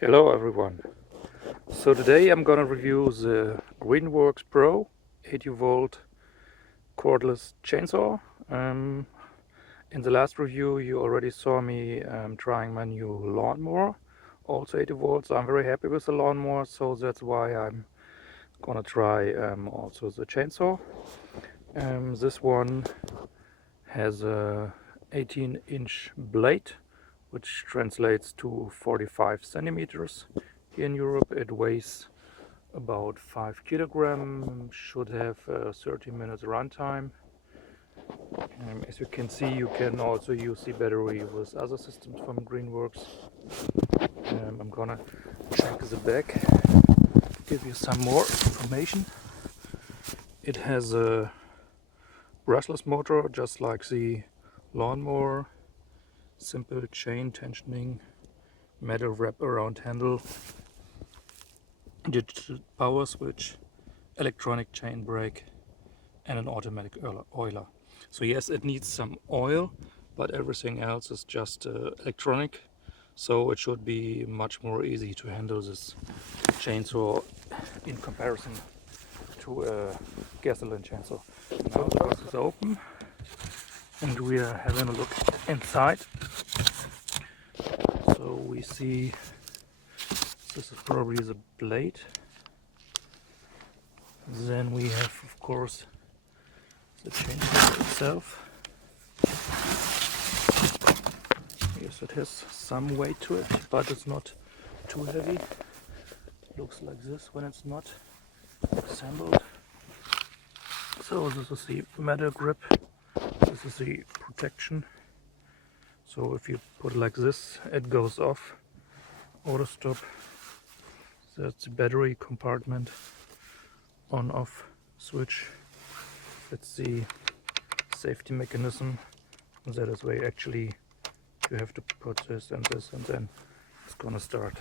Hello everyone. So today I'm gonna review the Greenworks Pro 80 volt cordless chainsaw. In the last review you already saw me trying my new lawnmower, also 80 volts. I'm very happy with the lawnmower, so that's why I'm gonna try also the chainsaw. This one has a 18-inch blade, which translates to 45 centimeters. Here in Europe it weighs about 5 kilograms, should have 30 minutes runtime. As you can see, you can also use the battery with other systems from Greenworks. I'm gonna check the back, give you some more information. It has a brushless motor, just like the lawnmower. Simple chain tensioning, metal wrap around handle, digital power switch, electronic chain brake, and an automatic oiler. So yes, it needs some oil, but everything else is just electronic, so it should be much more easy to handle this chainsaw in comparison to a gasoline chainsaw. Now the box is open and we are having a look inside. So we see this is probably the blade. Then we have, of course, the chainsaw itself. Yes, it has some weight to it, but it's not too heavy. It looks like this when it's not assembled. So this is the metal grip. This is the protection. So if you put it like this, it goes off. Auto stop. That's the battery compartment. On off switch. That's the safety mechanism. That is where actually you have to put this and then it's gonna start.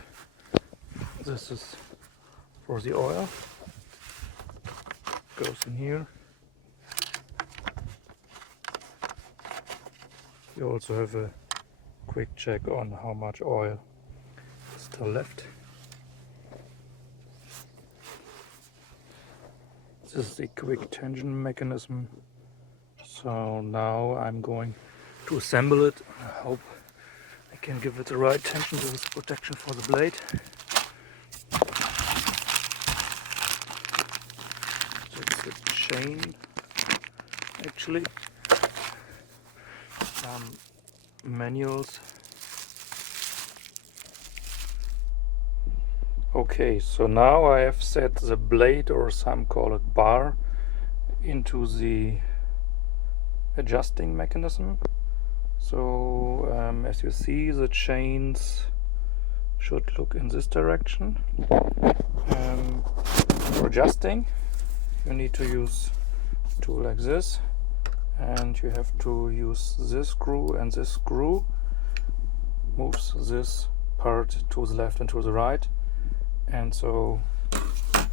This is for the oil. Goes in here. You also have a quick check on how much oil is still left. This is the quick tension mechanism. So now I'm going to assemble it. I hope I can give it the right tension. This is protection for the blade. That's the chain actually. Some manuals. Okay, so now I have set the blade, or some call it bar, into the adjusting mechanism. So as you see, the chains should look in this direction. For adjusting, you need to use a tool like this, and you have to use this screw, and this screw moves this part to the left and to the right. And so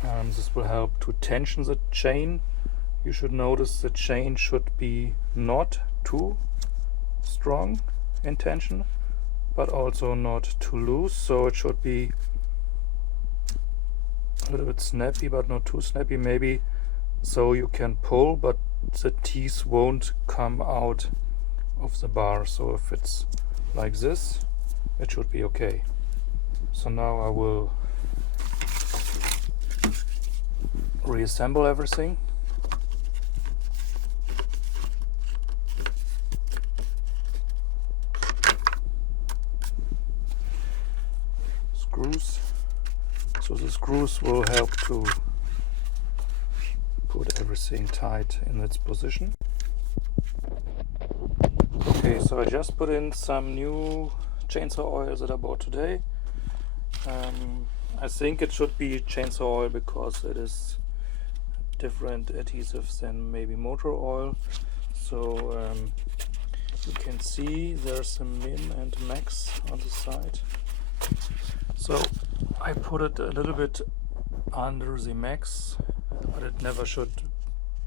this will help to tension the chain. You should notice the chain should be not too strong in tension, but also not too loose. So it should be a little bit snappy, but not too snappy. Maybe so you can pull, but the teeth won't come out of the bar. So if it's like this, it should be okay. So now I will reassemble everything. Screws. So the screws will help to put everything tight in its position. Okay, so I just put in some new chainsaw oil that I bought today. I think it should be chainsaw oil because it is different adhesives than maybe motor oil. So you can see there's a min and max on the side. So I put it a little bit under the max, but it never should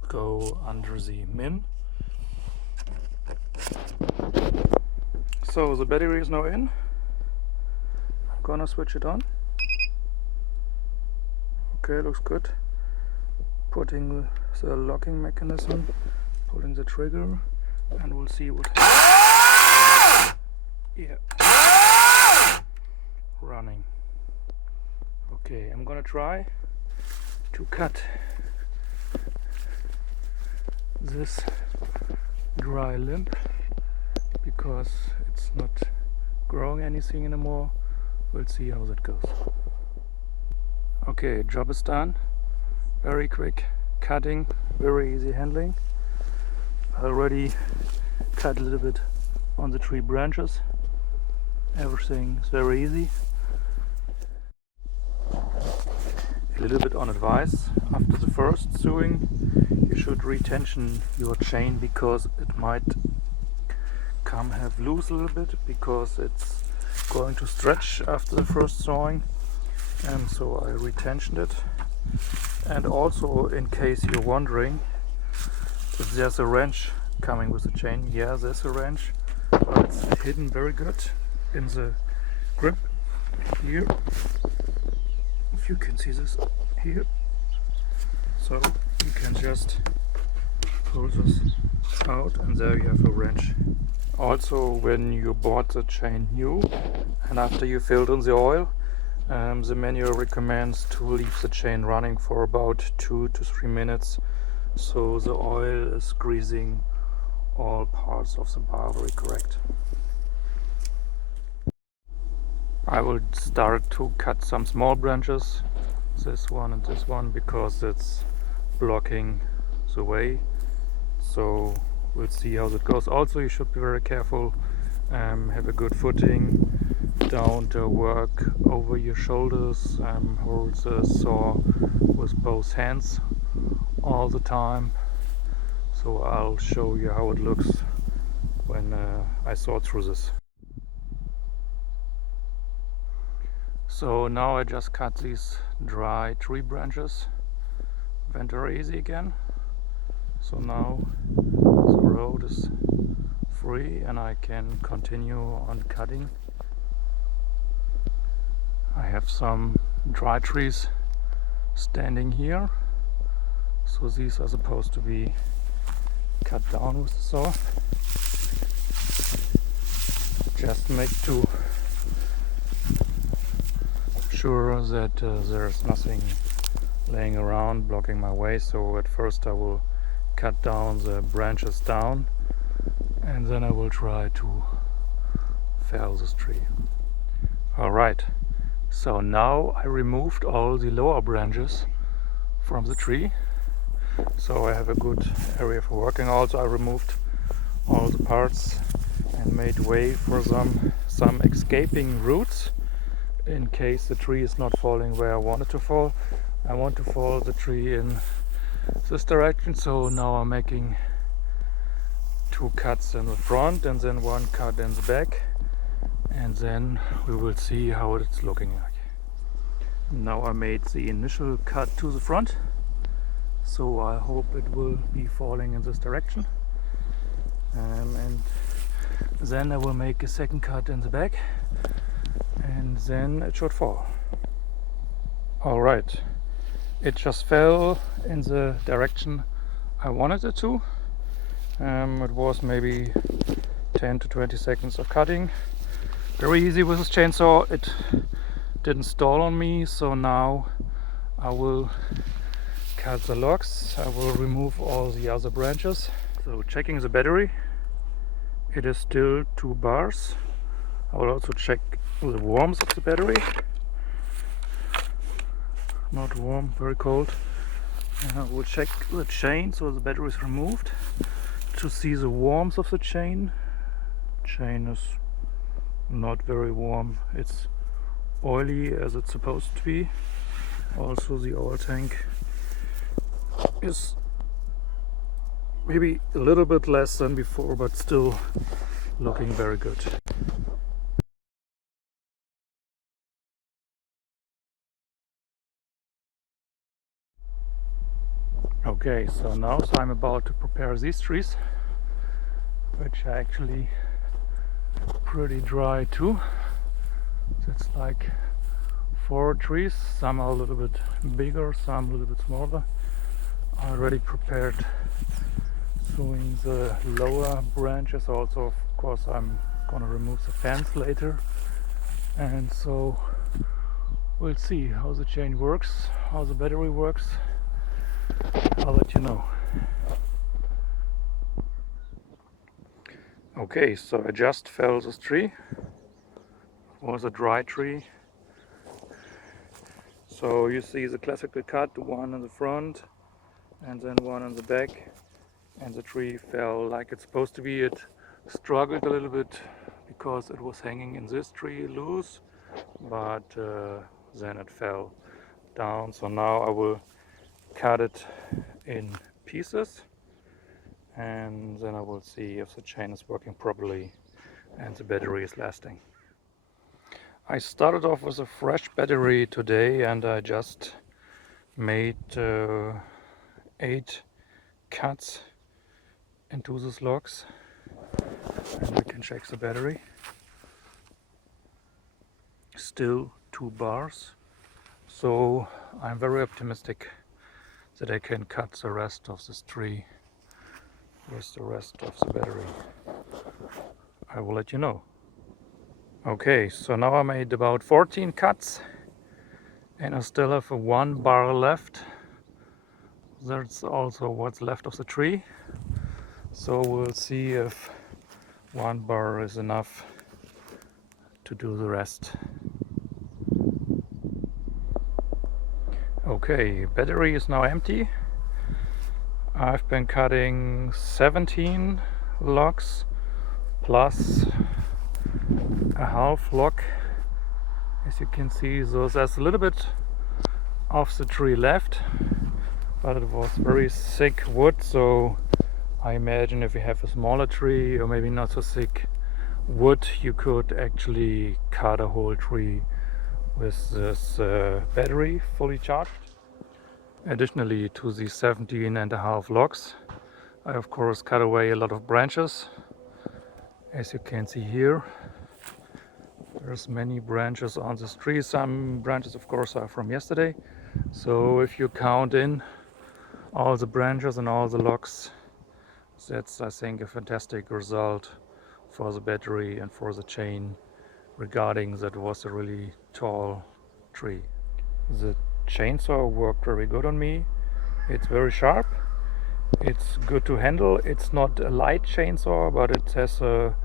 go under the min. So the battery is now in. I'm gonna switch it on. Okay, looks good. Putting the locking mechanism, pulling the trigger, and we'll see what happens. Yeah. Running. Okay, I'm gonna try to cut this dry limb because it's not growing anything anymore. We'll see how that goes. Okay, job is done. Very quick cutting, very easy handling. I already cut a little bit on the tree branches. Everything is very easy. A little bit on advice: after the first sewing you should retension your chain because it might have loose a little bit because it's going to stretch after the first sewing, and so I retensioned it. And also, in case you're wondering if there's a wrench coming with the chain, yeah, there's a wrench, but it's hidden very good in the grip here. If you can see this here, so you can just pull this out and there you have a wrench. Also, when you bought the chain new and after you filled in the oil, the manual recommends to leave the chain running for about 2 to 3 minutes, so the oil is greasing all parts of the bar very correct. I will start to cut some small branches, this one and this one, because it's blocking the way. So we'll see how that goes. Also, you should be very careful, have a good footing, don't work over your shoulders, hold the saw with both hands all the time. So I'll show you how it looks when I saw through this. So now I just cut these dry tree branches. Went very easy again. So now the road is free and I can continue on cutting. I have some dry trees standing here. So these are supposed to be cut down with the saw. Just make to sure that there's nothing laying around blocking my way. So at first I will cut down the branches down and then I will try to fell this tree. Alright, so now I removed all the lower branches from the tree, so I have a good area for working. Also, I removed all the parts and made way for some escaping roots in case the tree is not falling where I want it to fall. I want to fall the tree in this direction, so now I'm making 2 cuts in the front and then 1 cut in the back, and then we will see how it's looking like. Now I made the initial cut to the front, so I hope it will be falling in this direction, and then I will make a second cut in the back and then it should fall. Alright, it just fell in the direction I wanted it to. It was maybe 10 to 20 seconds of cutting. Very easy with this chainsaw. It didn't stall on me, so now I will cut the logs. I will remove all the other branches. So checking the battery, it is still 2 bars. I will also check the warmth of the battery. Not warm, very cold. And I will check the chain, so the battery is removed, to see the warmth of the chain. Chain is not very warm, it's oily as it's supposed to be. Also the oil tank is maybe a little bit less than before, but still looking very good. Okay, so now I'm about to prepare these trees, which are actually pretty dry too. It's like 4 trees, some are a little bit bigger, some a little bit smaller. I already prepared doing the lower branches. Also, of course, I'm gonna remove the fence later, and so we'll see how the chain works, how the battery works. I'll let you know. Okay, so I just felled this tree. It was a dry tree. So you see the classical cut, one in the front and then one in the back, and the tree fell like it's supposed to be. It struggled a little bit because it was hanging in this tree loose, but then it fell down. So now I will cut it in pieces, and then I will see if the chain is working properly and the battery is lasting. I started off with a fresh battery today, and I just made 8 cuts into these logs, and we can check the battery. Still 2 bars, so I'm very optimistic that I can cut the rest of this tree with the rest of the battery. I will let you know. Okay, so now I made about 14 cuts and I still have 1 bar left. That's also what's left of the tree. So we'll see if 1 bar is enough to do the rest. Okay, battery is now empty. I've been cutting 17 logs plus a half log, as you can see. So there's a little bit of the tree left, but it was very thick wood, so I imagine if you have a smaller tree or maybe not so thick wood, you could actually cut a whole tree with this battery fully charged. Additionally to the 17.5 logs, I of course cut away a lot of branches. As you can see here, there's many branches on this tree. Some branches of course are from yesterday, so if you count in all the branches and all the logs, that's, I think, a fantastic result for the battery and for the chain, regarding that was a really tall tree. The chainsaw worked very good on me. It's very sharp, it's good to handle. It's not a light chainsaw, but it has a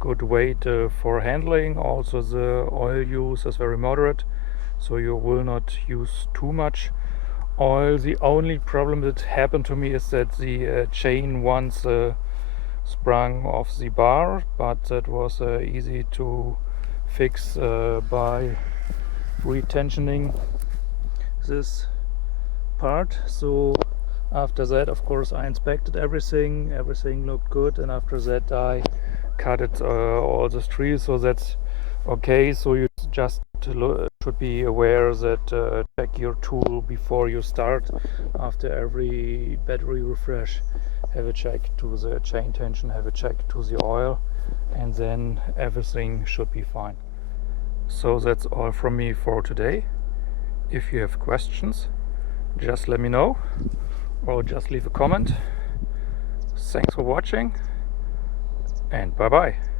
good weight for handling. Also the oil use is very moderate, so you will not use too much oil. The only problem that happened to me is that the chain once sprung off the bar, but that was easy to fix by retensioning this part. So after that, of course, I inspected everything looked good, and after that I cut it all the trees, so that's okay. So you just should be aware that check your tool before you start. After every battery refresh, have a check to the chain tension, have a check to the oil, and then everything should be fine. So that's all from me for today. If you have questions, just let me know or just leave a comment. Thanks for watching, and bye bye.